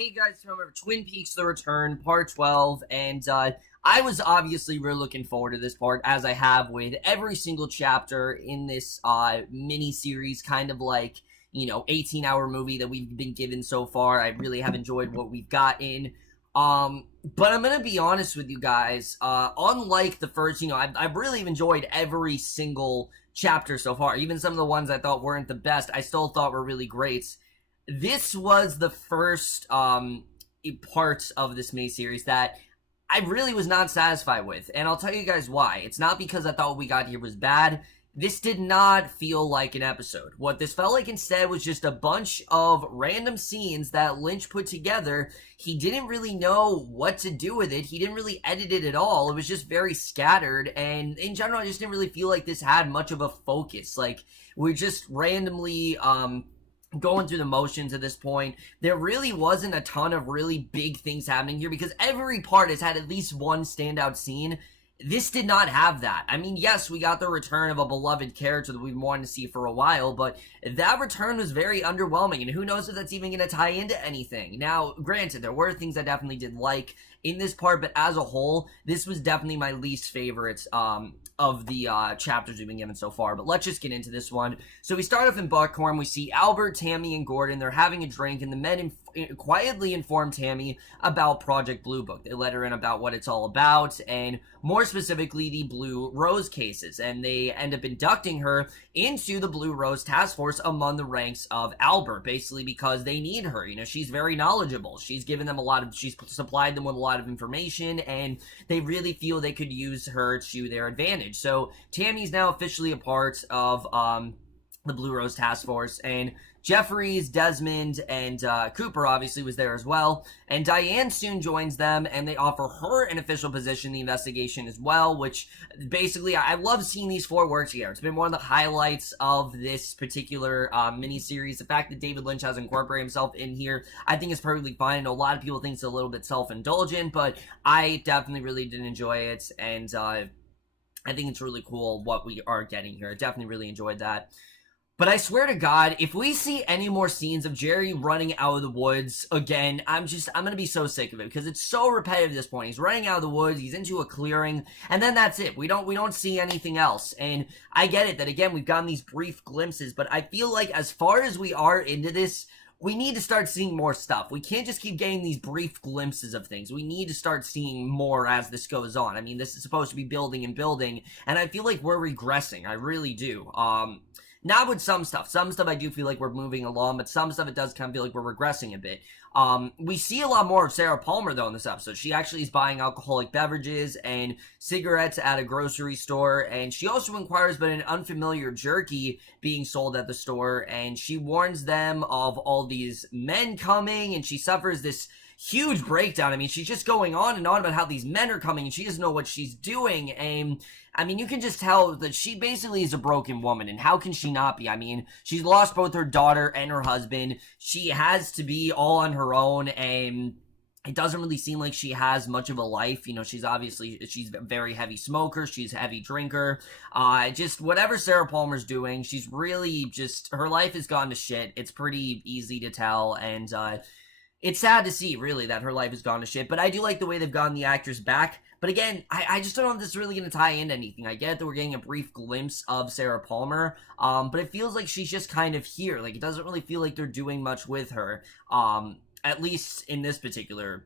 Hey guys, remember Twin Peaks: The Return, Part 12, and I was obviously really looking forward to this part, as I have with every single chapter in this mini series, kind of like 18-hour movie that we've been given so far. I really have enjoyed what we've gotten. But I'm gonna be honest with you guys. Unlike the first, I've really enjoyed every single chapter so far. Even some of the ones I thought weren't the best, I still thought were really great. This was the first part of this miniseries that I really was not satisfied with, and I'll tell you guys why. It's not because I thought what we got here was bad. This did not feel like an episode. What this felt like instead was just a bunch of random scenes that Lynch put together. He didn't really know what to do with it. He didn't really edit it at all. It was just very scattered, and in general, I just didn't really feel like this had much of a focus. Like, we're just randomly, going through the motions at this point. There really wasn't a ton of really big things happening here because every part has had at least one standout scene. This did not have that. I mean, yes, we got the return of a beloved character that we've wanted to see for a while, but that return was very underwhelming, and who knows if that's even going to tie into anything. Now, granted, there were things I definitely did like in this part, but as a whole, this was definitely my least favorite of the chapters we've been given so far. But let's just get into this one. So we start off in Buckhorn. We see Albert, Tammy, and Gordon. They're having a drink, and the men quietly inform Tammy about Project Blue Book. They let her in about what it's all about, and more specifically, the Blue Rose cases. And they end up inducting her into the Blue Rose Task Force among the ranks of Albert, basically because they need her. She's very knowledgeable. She's given them she's supplied them with a lot of information, and they really feel they could use her to their advantage. So Tammy's now officially a part of the Blue Rose Task Force, and Jeffries, Desmond, and Cooper obviously was there as well, and Diane soon joins them, and they offer her an official position in the investigation as well, which basically, I love seeing these four work together. It's been one of the highlights of this particular miniseries. The fact that David Lynch has incorporated himself in here, I think is perfectly fine. I know a lot of people think it's a little bit self-indulgent, but I definitely really did enjoy it, and I think it's really cool what we are getting here. I definitely really enjoyed that. But I swear to God, if we see any more scenes of Jerry running out of the woods again, I'm gonna be so sick of it because it's so repetitive at this point. He's running out of the woods, he's into a clearing, and then that's it. We don't see anything else. And I get it that, again, we've gotten these brief glimpses, but I feel like as far as we are into this, we need to start seeing more stuff. We can't just keep getting these brief glimpses of things. We need to start seeing more as this goes on. I mean, this is supposed to be building and building, and I feel like we're regressing. I really do. Not with some stuff. Some stuff I do feel like we're moving along, but some stuff it does kind of feel like we're regressing a bit. We see a lot more of Sarah Palmer, though, in this episode. She actually is buying alcoholic beverages and cigarettes at a grocery store, and she also inquires about an unfamiliar jerky being sold at the store, and she warns them of all these men coming, and she suffers this huge breakdown. I mean, she's just going on and on about how these men are coming, and she doesn't know what she's doing, and I mean, you can just tell that she basically is a broken woman, and how can she not be? I mean, she's lost both her daughter and her husband. She has to be all on her own, and it doesn't really seem like she has much of a life. She's a very heavy smoker. She's a heavy drinker. Just whatever Sarah Palmer's doing, she's really just, her life has gone to shit. It's pretty easy to tell, and it's sad to see, really, that her life has gone to shit, but I do like the way they've gotten the actress back. But again, I just don't know if this is really going to tie into anything. I get that we're getting a brief glimpse of Sarah Palmer, but it feels like she's just kind of here. Like, it doesn't really feel like they're doing much with her, at least in this particular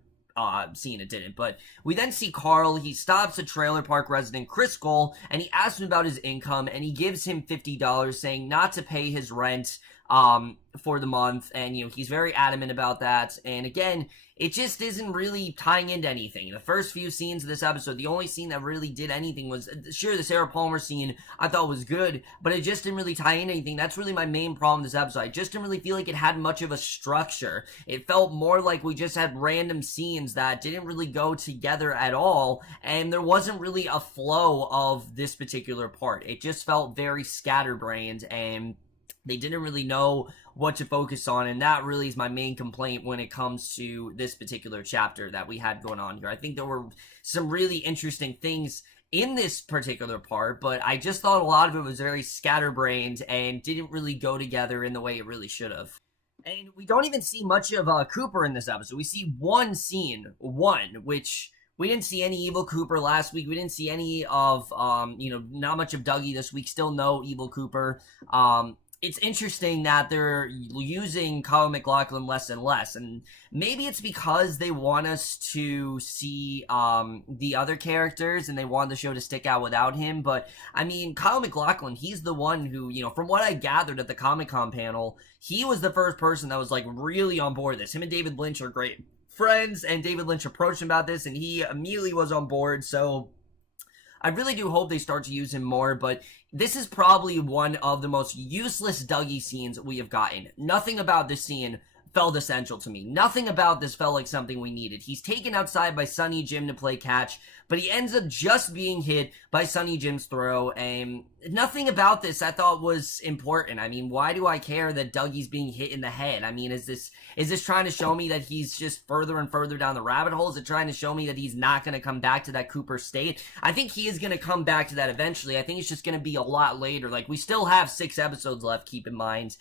scene it didn't. But we then see Carl. He stops a trailer park resident, Chris Cole, and he asks him about his income, and he gives him $50, saying not to pay his rent for the month, and he's very adamant about that. And again, it just isn't really tying into anything. The first few scenes of this episode, the only scene that really did anything was, sure, the Sarah Palmer scene I thought was good, but it just didn't really tie in anything. That's really my main problem with this episode. I just didn't really feel like it had much of a structure. It felt more like we just had random scenes that didn't really go together at all, and there wasn't really a flow of this particular part. It just felt very scatterbrained, and they didn't really know what to focus on, and that really is my main complaint when it comes to this particular chapter that we had going on here. I think there were some really interesting things in this particular part, but I just thought a lot of it was very scatterbrained and didn't really go together in the way it really should have. And we don't even see much of Cooper in this episode. We see one scene, which we didn't see any evil Cooper last week. We didn't see any of, not much of Dougie this week. Still no evil Cooper. It's interesting that they're using Kyle MacLachlan less and less, and maybe it's because they want us to see the other characters and they want the show to stick out without him. But I mean, Kyle MacLachlan, he's the one who, from what I gathered at the Comic-Con panel, he was the first person that was like really on board this. Him and David Lynch are great friends, and David Lynch approached him about this and he immediately was on board. So I really do hope they start to use him more, but this is probably one of the most useless Dougie scenes we have gotten. Nothing about this scene felt essential to me. Nothing about this felt like something we needed. He's taken outside by Sonny Jim to play catch, but he ends up just being hit by Sonny Jim's throw, and nothing about this I thought was important. I mean, why do I care that Dougie's being hit in the head? I mean, is this trying to show me that he's just further and further down the rabbit hole? Is it trying to show me that he's not going to come back to that Cooper state? I think he is going to come back to that eventually. I think it's just going to be a lot later. Like, we still have 6 episodes left, keep in mind.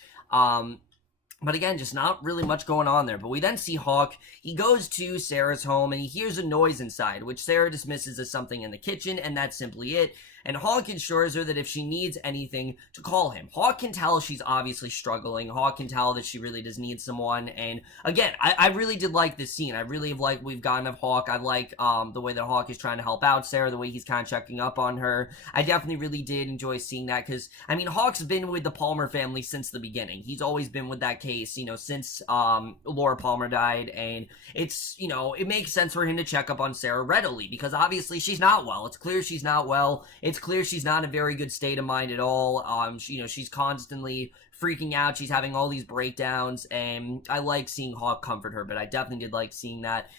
But again, just not really much going on there. But we then see Hawk. He goes to Sarah's home and he hears a noise inside, which Sarah dismisses as something in the kitchen, and that's simply it. And Hawk assures her that if she needs anything, to call him. Hawk can tell she's obviously struggling. Hawk can tell that she really does need someone. And again, I really did like this scene. I really have liked we've gotten of Hawk. I like the way that Hawk is trying to help out Sarah, the way he's kind of checking up on her. I definitely really did enjoy seeing that because, I mean, Hawk's been with the Palmer family since the beginning. He's always been with that case, since Laura Palmer died. And it's, it makes sense for him to check up on Sarah readily because obviously she's not well. It's clear she's not well. It's clear she's not in a very good state of mind at all. She's constantly freaking out. She's having all these breakdowns, and I like seeing Hawk comfort her, but I definitely did like seeing that.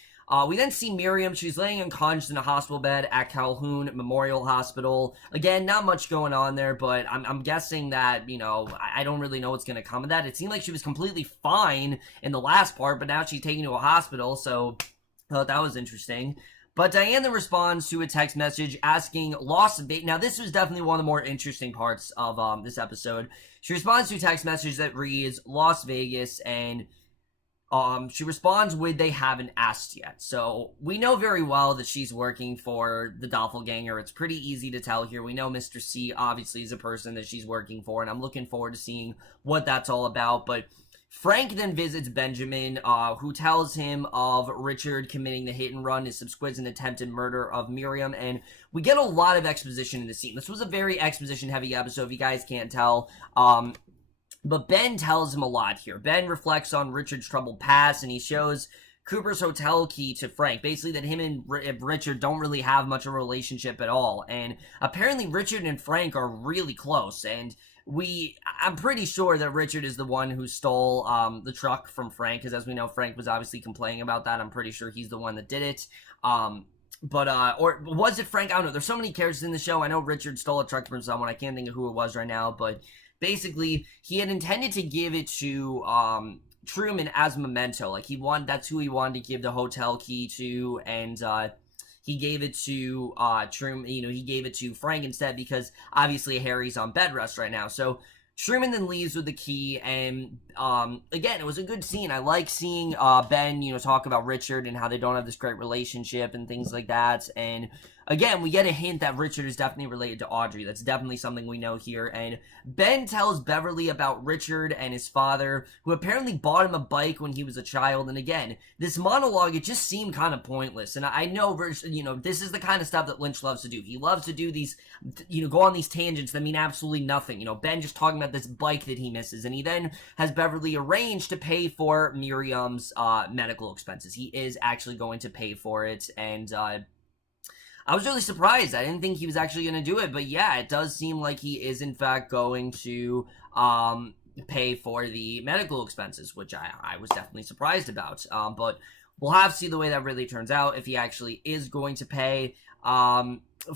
We then see Miriam. She's laying unconscious in a hospital bed at Calhoun Memorial Hospital. Again, not much going on there, but I'm guessing that, I don't really know what's going to come of that. It seemed like she was completely fine in the last part, but now she's taken to a hospital, so I thought that was interesting. But Diana responds to a text message asking Las Vegas. Now, this was definitely one of the more interesting parts of this episode. She responds to a text message that reads Las Vegas, and she responds with they haven't asked yet. So we know very well that she's working for the doppelganger. It's pretty easy to tell here. We know Mr. C obviously is a person that she's working for, and I'm looking forward to seeing what that's all about. But Frank then visits Benjamin, who tells him of Richard committing the hit and run, his subsequent attempted murder of Miriam, and we get a lot of exposition in the scene. This was a very exposition-heavy episode, if you guys can't tell. But Ben tells him a lot here. Ben reflects on Richard's troubled past, and he shows Cooper's hotel key to Frank. Basically that him and Richard don't really have much of a relationship at all. And apparently Richard and Frank are really close, and I'm pretty sure that Richard is the one who stole the truck from Frank, because as we know, Frank was obviously complaining about that. I'm pretty sure he's the one that did it. Or was it Frank? I don't know. There's so many characters in the show. I know Richard stole a truck from someone. I can't think of who it was right now, but basically he had intended to give it to Truman as a memento. Like that's who he wanted to give the hotel key to, and he gave it to Truman. He gave it to Frank instead because obviously Harry's on bed rest right now. So Truman then leaves with the key, and again, it was a good scene. I like seeing Ben, talk about Richard and how they don't have this great relationship and things like that. And again, we get a hint that Richard is definitely related to Audrey. That's definitely something we know here. And Ben tells Beverly about Richard and his father, who apparently bought him a bike when he was a child. And again, this monologue, it just seemed kind of pointless. And I know, this is the kind of stuff that Lynch loves to do. He loves to do these, go on these tangents that mean absolutely nothing. Ben just talking about this bike that he misses. And he then has Beverly arrange to pay for Miriam's medical expenses. He is actually going to pay for it. And I was really surprised. I didn't think he was actually going to do it, but yeah, it does seem like he is in fact going to pay for the medical expenses, which I was definitely surprised about. But we'll have to see the way that really turns out, if he actually is going to pay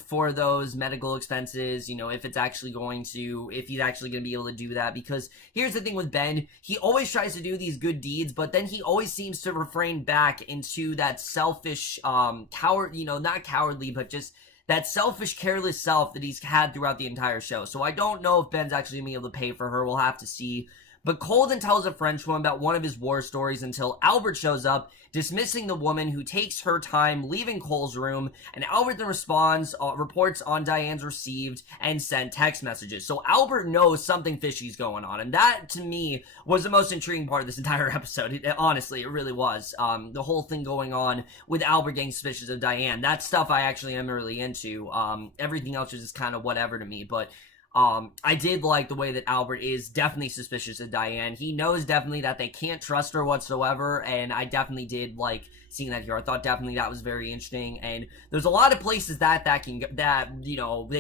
for those medical expenses, if he's actually going to be able to do that. Because here's the thing with Ben, he always tries to do these good deeds, but then he always seems to refrain back into that selfish, not cowardly, but just that selfish, careless self that he's had throughout the entire show. So I don't know if Ben's actually going to be able to pay for her. We'll have to see. But Cole then tells a Frenchwoman about one of his war stories until Albert shows up, dismissing the woman, who takes her time leaving Cole's room, and Albert then reports on Diane's received and sent text messages. So Albert knows something fishy is going on, and that, to me, was the most intriguing part of this entire episode. Honestly, it really was. The whole thing going on with Albert getting suspicious of Diane. That stuff I actually am really into. Everything else is just kind of whatever to me, but I did like the way that Albert is definitely suspicious of Diane. He knows definitely that they can't trust her whatsoever, and I definitely did like seeing that here. I thought definitely that was very interesting, and there's a lot of places that they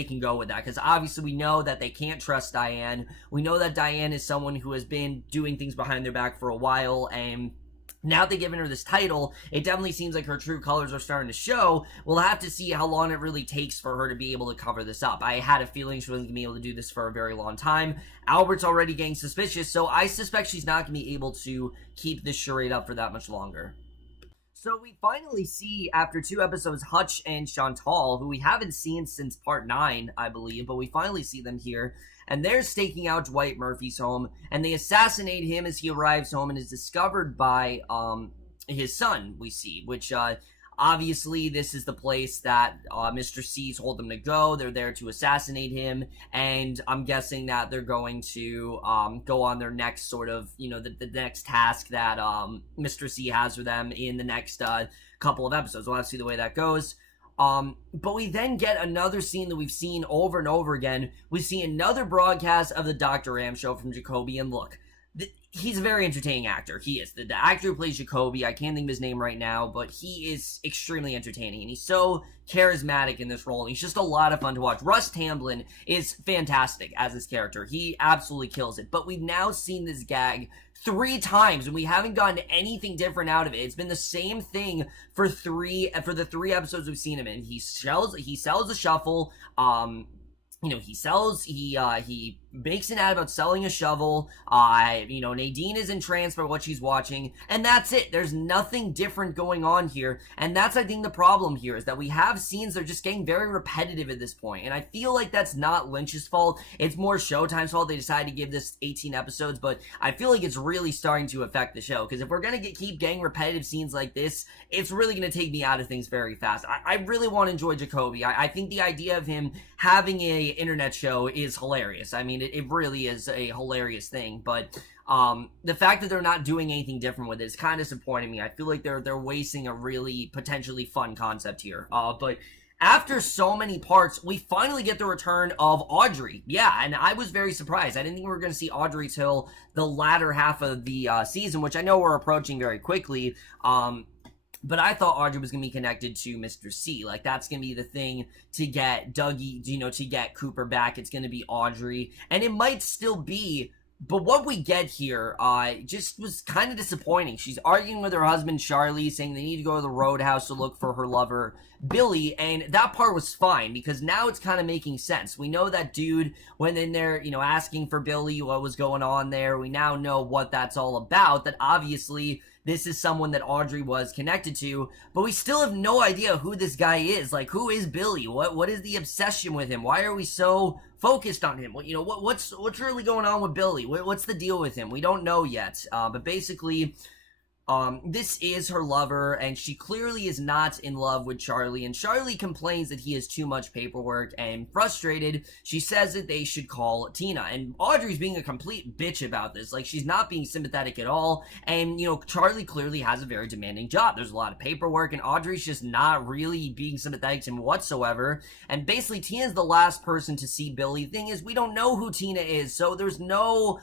can go with that, because obviously we know that they can't trust Diane. We know that Diane is someone who has been doing things behind their back for a while, and now they've given her this title, it definitely seems like her true colors are starting to show. We'll have to see how long it really takes for her to be able to cover this up. I had a feeling she wasn't going to be able to do this for a very long time. Albert's already getting suspicious, so I suspect she's not going to be able to keep this charade up for that much longer. So we finally see, after 2 episodes, Hutch and Chantal, who we haven't seen since part 9, I believe, but we finally see them here, and they're staking out Dwight Murphy's home, and they assassinate him as he arrives home and is discovered by his son, we see, which obviously this is the place that Mr. C told them to go. They're there to assassinate him, and I'm guessing that they're going to go on their next sort of, the next task that Mr. C has for them in the next couple of episodes. We'll have to see the way that goes. But we then get another scene that we've seen over and over again. We see another broadcast of the Dr. Ram show from Jacoby, and look, he's a very entertaining actor. He is. The actor who plays Jacoby, I can't think of his name right now, but he is extremely entertaining, and he's so charismatic in this role. He's just a lot of fun to watch. Russ Tamblyn is fantastic as this character. He absolutely kills it. But we've now seen this gag 3 times, and we haven't gotten anything different out of it. It's been the same thing for the 3 episodes we've seen him in. He sells a shuffle. He makes an ad about selling a shovel. Nadine is entranced by what she's watching, and that's it. There's nothing different going on here, and that's, I think, the problem here, is that we have scenes that are just getting very repetitive at this point, and I feel like that's not Lynch's fault. It's more Showtime's fault. They decided to give this 18 episodes, but I feel like it's really starting to affect the show, because if we're going to keep getting repetitive scenes like this, it's really going to take me out of things very fast. I really want to enjoy Jacoby. I think the idea of him having a internet show is hilarious. I mean, it really is a hilarious thing, but the fact that they're not doing anything different with it is kind of disappointing me. I feel like they're wasting a really potentially fun concept here. But after so many parts, we finally get the return of Audrey. Yeah, and I was very surprised. I didn't think we were going to see Audrey till the latter half of the season, which I know we're approaching very quickly. But I thought Audrey was going to be connected to Mr. C. Like, that's going to be the thing to get Dougie, to get Cooper back. It's going to be Audrey. And it might still be, but what we get here just was kind of disappointing. She's arguing with her husband, Charlie, saying they need to go to the roadhouse to look for her lover, Billy. And that part was fine, because now it's kind of making sense. We know that dude went in there, asking for Billy, what was going on there. We now know what that's all about, that obviously this is someone that Audrey was connected to, but we still have no idea who this guy is. Like, who is Billy? What is the obsession with him? Why are we so focused on him? What's really going on with Billy? What's the deal with him? We don't know yet. But basically, this is her lover, and she clearly is not in love with Charlie, and Charlie complains that he has too much paperwork, and frustrated, she says that they should call Tina, and Audrey's being a complete bitch about this. Like, she's not being sympathetic at all, and, Charlie clearly has a very demanding job. There's a lot of paperwork, and Audrey's just not really being sympathetic to him whatsoever, and basically, Tina's the last person to see Billy. The thing is, we don't know who Tina is, so there's no,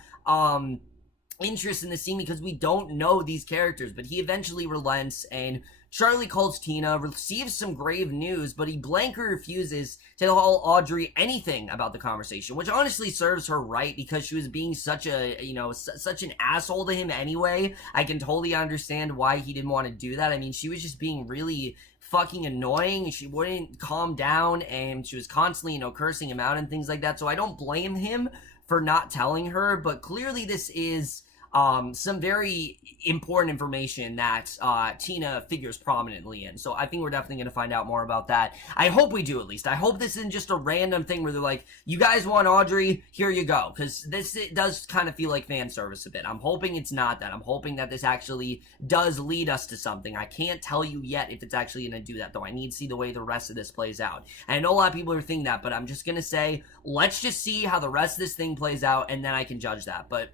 interest in the scene, because we don't know these characters. But he eventually relents, and Charlie calls Tina, receives some grave news, but he blankly refuses to tell Audrey anything about the conversation, which honestly serves her right, because she was being such an asshole to him anyway. I can totally understand why he didn't want to do that. I mean, she was just being really fucking annoying. She wouldn't calm down, and she was constantly, cursing him out and things like that. So I don't blame him for not telling her, but clearly this is some very important information that Tina figures prominently in. So I think we're definitely going to find out more about that. I hope we do, at least. I hope this isn't just a random thing where they're like, you guys want Audrey? Here you go. Because this, it does kind of feel like fan service a bit. I'm hoping it's not that. I'm hoping that this actually does lead us to something. I can't tell you yet if it's actually going to do that, though. I need to see the way the rest of this plays out. And I know a lot of people are thinking that, but I'm just going to say, let's just see how the rest of this thing plays out, and then I can judge that. But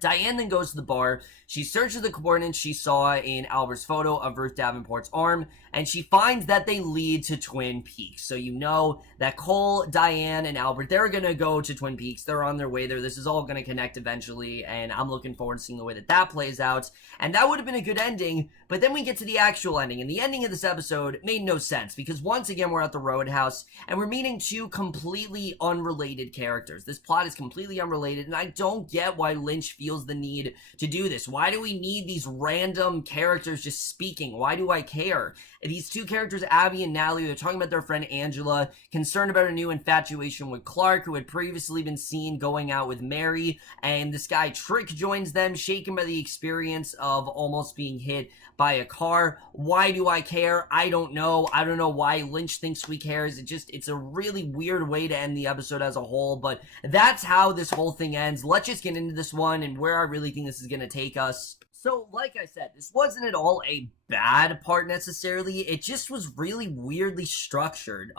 Diane then goes to the bar. She searches the coordinates she saw in Albert's photo of Ruth Davenport's arm, and she finds that they lead to Twin Peaks. So you know that Cole, Diane, and Albert, they're going to go to Twin Peaks. They're on their way there. This is all going to connect eventually, and I'm looking forward to seeing the way that that plays out. And that would have been a good ending, but then we get to the actual ending, and the ending of this episode made no sense, because once again, we're at the Roadhouse, and we're meeting two completely unrelated characters. This plot is completely unrelated, and I don't get why Lynch feels the need to do this. Why do we need these random characters just speaking? Why do I care? These two characters, Abby and Natalie, they're talking about their friend Angela, concerned about a new infatuation with Clark, who had previously been seen going out with Mary, and this guy Trick joins them, shaken by the experience of almost being hit by a car. Why do I care? I don't know. I don't know why Lynch thinks we cares. It's a really weird way to end the episode as a whole, but that's how this whole thing ends. Let's just get into this one and where I really think this is going to take us. So, like I said, this wasn't at all a bad part necessarily. It just was really weirdly structured.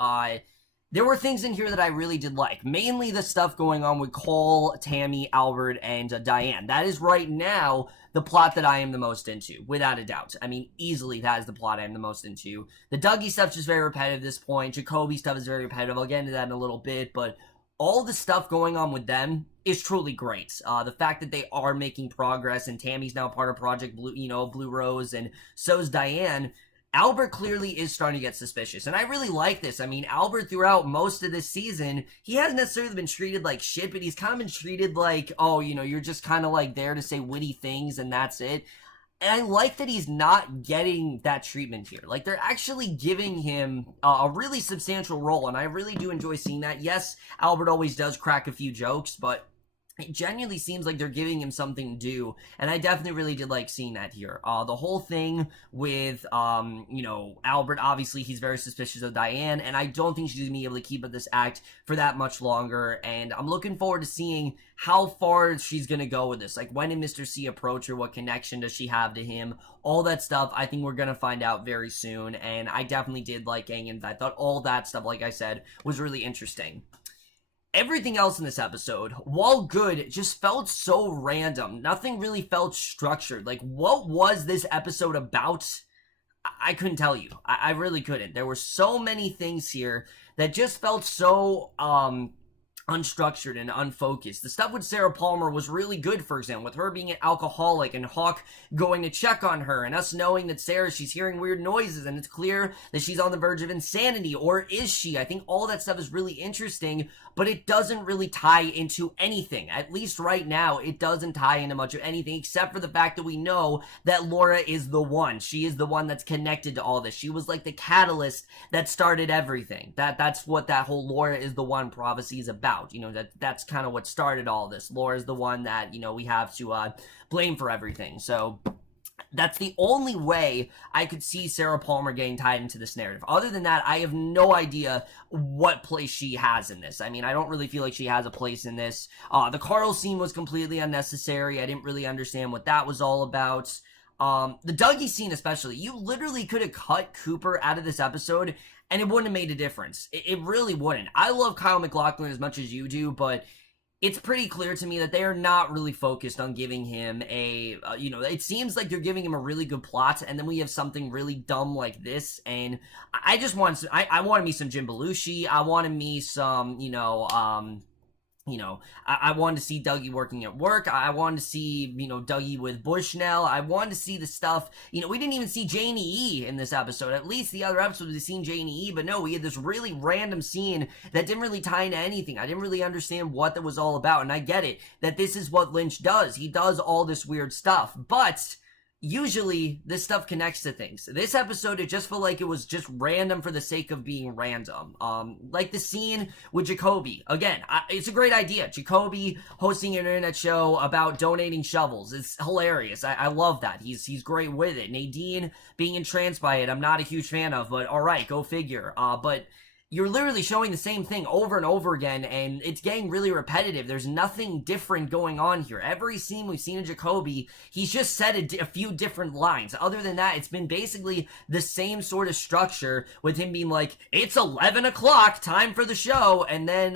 There were things in here that I really did like. Mainly the stuff going on with Cole, Tammy, Albert, and Diane. That is right now the plot that I am the most into, without a doubt. I mean, easily that is the plot I am the most into. The Dougie stuff's just very repetitive at this point. Jacoby stuff is very repetitive. I'll get into that in a little bit, but all the stuff going on with them is truly great. The fact that they are making progress, and Tammy's now part of Project Blue, Blue Rose, and so's Diane. Albert clearly is starting to get suspicious, and I really like this. I mean, Albert, throughout most of this season, he hasn't necessarily been treated like shit, but he's kind of been treated like, oh, you're just kind of like there to say witty things, and that's it. And I like that he's not getting that treatment here. Like, they're actually giving him a really substantial role, and I really do enjoy seeing that. Yes, Albert always does crack a few jokes, but it genuinely seems like they're giving him something to do, and I definitely really did like seeing that here. The whole thing with, Albert, obviously he's very suspicious of Diane, and I don't think she's going to be able to keep up this act for that much longer, and I'm looking forward to seeing how far she's going to go with this. Like, when did Mr. C approach her? What connection does she have to him? All that stuff, I think we're going to find out very soon, and I definitely did like getting into that. I thought all that stuff, like I said, was really interesting. Everything else in this episode, while good, just felt so random. Nothing really felt structured. Like, what was this episode about? I couldn't tell you. I really couldn't. There were so many things here that just felt so, unstructured and unfocused. The stuff with Sarah Palmer was really good, for example, with her being an alcoholic and Hawk going to check on her, and us knowing that she's hearing weird noises, and it's clear that she's on the verge of insanity, or is she? I think all that stuff is really interesting, but it doesn't really tie into anything. At least right now, it doesn't tie into much of anything, except for the fact that we know that Laura is the one. She is the one that's connected to all this. She was like the catalyst that started everything. That's what that whole Laura is the one prophecy is about. That's kind of what started all this. Laura's the one that, we have to blame for everything. So that's the only way I could see Sarah Palmer getting tied into this narrative. Other than that, I have no idea what place she has in this. I mean, I don't really feel like she has a place in this. The Carl scene was completely unnecessary. I didn't really understand what that was all about. The Dougie scene especially, you literally could have cut Cooper out of this episode and it wouldn't have made a difference. It really wouldn't. I love Kyle MacLachlan as much as you do, but it's pretty clear to me that they are not really focused on giving him it seems like they're giving him a really good plot, and then we have something really dumb like this, and I just want I wanted me some Jim Belushi. I wanted me some, I wanted to see Dougie working at work. I wanted to see, Dougie with Bushnell. I wanted to see the stuff. We didn't even see Janie E in this episode. At least the other episode we've seen Janie E, but no, we had this really random scene that didn't really tie into anything. I didn't really understand what that was all about, and I get it, that this is what Lynch does. He does all this weird stuff, but usually this stuff connects to things. This episode, it just felt like it was just random for the sake of being random. Like the scene with Jacoby. Again, it's a great idea. Jacoby hosting an internet show about donating shovels. It's hilarious. I love that. He's great with it. Nadine being entranced by it, I'm not a huge fan of, but alright, go figure. But you're literally showing the same thing over and over again, and it's getting really repetitive. There's nothing different going on here. Every scene we've seen in Jacoby, he's just said a few different lines. Other than that, it's been basically the same sort of structure, with him being like, it's 11 o'clock, time for the show, and then,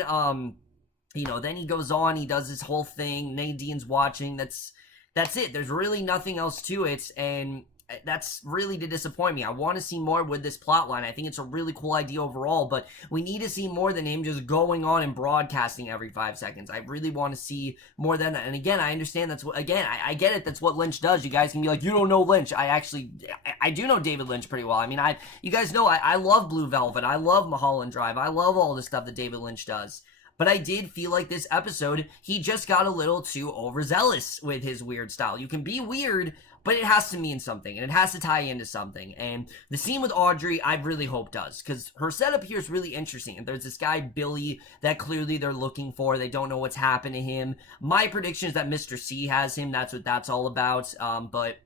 then he goes on, he does his whole thing, Nadine's watching, that's it. There's really nothing else to it, and that's really to disappoint me. I want to see more with this plotline. I think it's a really cool idea overall, but we need to see more than him just going on and broadcasting every 5 seconds. I really want to see more than that. And again, I understand that's what, I get it. That's what Lynch does. You guys can be like, you don't know Lynch. I do know David Lynch pretty well. I mean, you guys know, I love Blue Velvet. I love Mulholland Drive. I love all the stuff that David Lynch does. But I did feel like this episode, he just got a little too overzealous with his weird style. You can be weird, but it has to mean something, and it has to tie into something. And the scene with Audrey, I really hope does, because her setup here is really interesting. And there's this guy, Billy, that clearly they're looking for. They don't know what's happened to him. My prediction is that Mr. C has him. That's what that's all about. But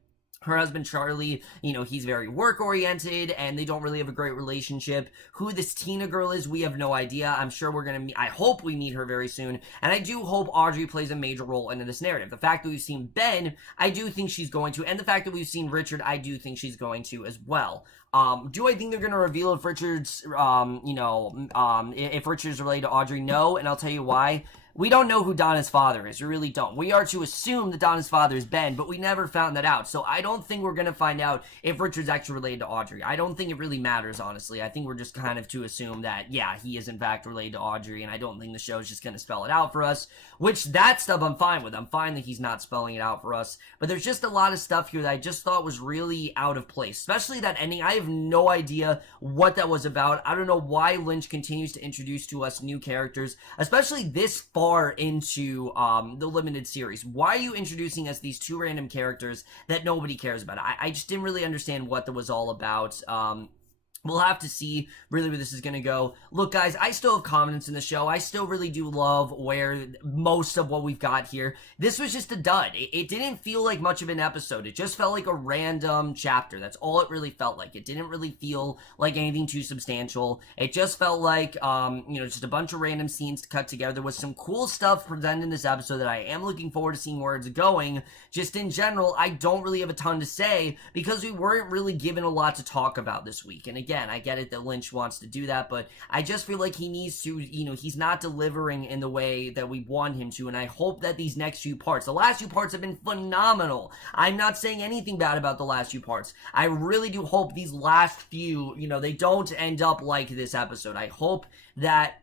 her husband, Charlie, he's very work-oriented, and they don't really have a great relationship. Who this Tina girl is, we have no idea. I'm sure we're going to I hope we meet her very soon, and I do hope Audrey plays a major role in this narrative. The fact that we've seen Ben, I do think she's going to, and the fact that we've seen Richard, I do think she's going to as well. Do I think they're going to reveal if Richard's, if Richard's related to Audrey? No, and I'll tell you why. We don't know who Donna's father is. We really don't. We are to assume that Donna's father is Ben, but we never found that out. So I don't think we're going to find out if Richard's actually related to Audrey. I don't think it really matters, honestly. I think we're just kind of to assume that, yeah, he is in fact related to Audrey, and I don't think the show's just going to spell it out for us, which that stuff I'm fine with. I'm fine that he's not spelling it out for us. But there's just a lot of stuff here that I just thought was really out of place, especially that ending. I have no idea what that was about. I don't know why Lynch continues to introduce to us new characters, especially this far into the limited series. Why are you introducing us these two random characters that nobody cares about? I just didn't really understand what that was all about. We'll have to see really where this is going to go. Look, guys, I still have confidence in the show. I still really do love where most of what we've got here. This was just a dud. It didn't feel like much of an episode. It just felt like a random chapter. That's all it really felt like. It didn't really feel like anything too substantial. It just felt like, just a bunch of random scenes to cut together. There was some cool stuff presented in this episode that I am looking forward to seeing where it's going. Just in general, I don't really have a ton to say because we weren't really given a lot to talk about this week. And again, I get it that Lynch wants to do that, but I just feel like he needs to, he's not delivering in the way that we want him to, and I hope that these next few parts, the last few parts have been phenomenal. I'm not saying anything bad about the last few parts. I really do hope these last few, they don't end up like this episode. I hope that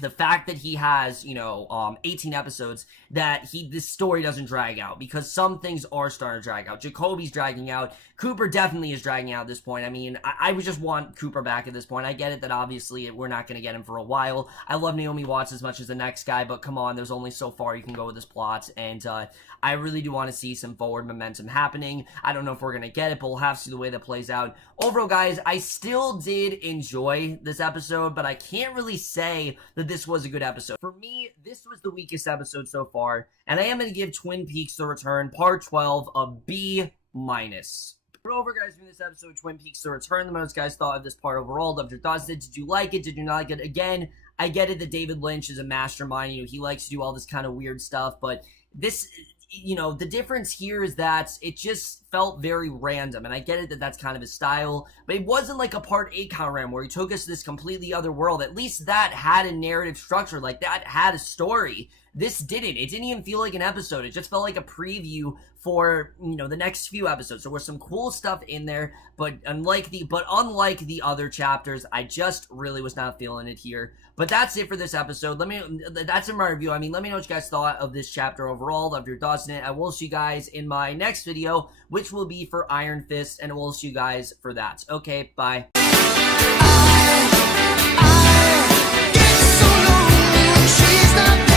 the fact that he has, 18 episodes, that this story doesn't drag out, because some things are starting to drag out. Jacoby's dragging out. Cooper definitely is dragging out at this point. I mean, I would just want Cooper back at this point. I get it that obviously we're not going to get him for a while. I love Naomi Watts as much as the next guy, but come on, there's only so far you can go with this plot, and I really do want to see some forward momentum happening. I don't know if we're going to get it, but we'll have to see the way that plays out. Overall, guys, I still did enjoy this episode, but I can't really say that this was a good episode. For me, this was the weakest episode so far, and I am going to give Twin Peaks: The Return, Part 12, a B-. Over, guys, from this episode, Twin Peaks: The Return. The most guys thought of this part overall. Loved your thoughts. Did you like it? Did you not like it? Again, I get it that David Lynch is a mastermind. He likes to do all this kind of weird stuff, but this, the difference here is that it just felt very random, and I get it that that's kind of his style, but it wasn't like a Part 8 kind of random where he took us to this completely other world. At least that had a narrative structure, like that had a story. This didn't. It didn't even feel like an episode. It just felt like a preview for, the next few episodes. There was some cool stuff in there, but unlike the other chapters, I just really was not feeling it here. But that's it for this episode. That's in my review. Let me know what you guys thought of this chapter overall, of your thoughts in it. I will see you guys in my next video, which will be for Iron Fist, and we'll see you guys for that. Okay, bye. I get so lonely when she's not